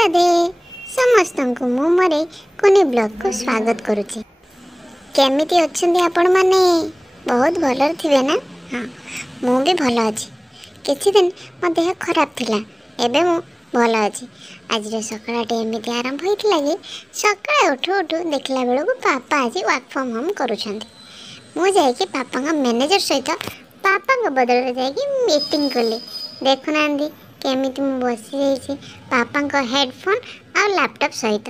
राधे समस्त को मु मोरे कोनी ब्लॉग को स्वागत करुच्ची। केमिति अच्छंदी आपण माने बहुत भल थिबे ना। हाँ मु भी भल अच्छी। किछि दिन मो देह खराब थिला एबे मु भल अच्छी। आज सकाळटे एमिति आरंभ होइतिला कि सकाळे उठु उठु देखला बेलको पापा आज वर्क फ्रॉम होम करूछंती। मु जाई कि पापा का मैनेजर सहित पापा का बदल रे जाई कि मीटिंग कले। देखुना केमिति मु बसी रही पापा का हेडफोन और लैपटॉप सहित।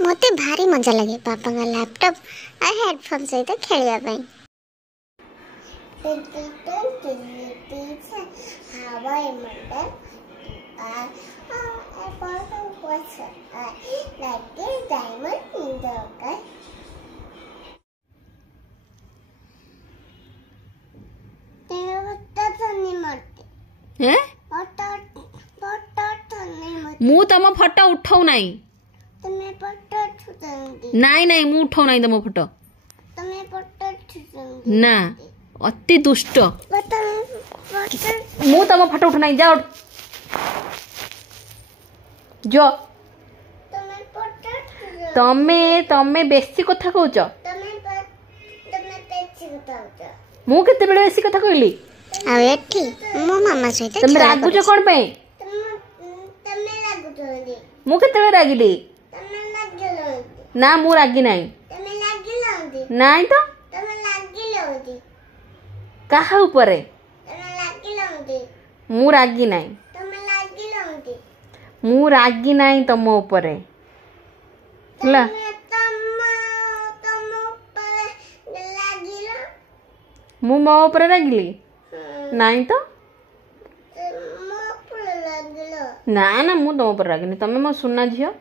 मते भारी मजा लगे पापा का लैपटॉप और हेडफोन सहित खेलिया पई। मु तम फोटो उठाऊ नाई नाई नाई मु उठाऊ नाई तम फोटो ना अति दुष्ट मु तम फोटो उठा नाई जाओ जो तमे तमे बेसी कथा कहूच मु केते बेले बेसी कथा कहली आ एठी मो मामा सहित तमे रागुच कोन पे मु केते बेले रागिली ना मु रागी नाई नाई तो काहा ऊपरे मु रागी नाई मु रागी नाई तम ऊपरे ला मु मो ऊपरे रागिली नाई तो ना ना मु तम ऊपर रागिनी तमे मो सुना झियो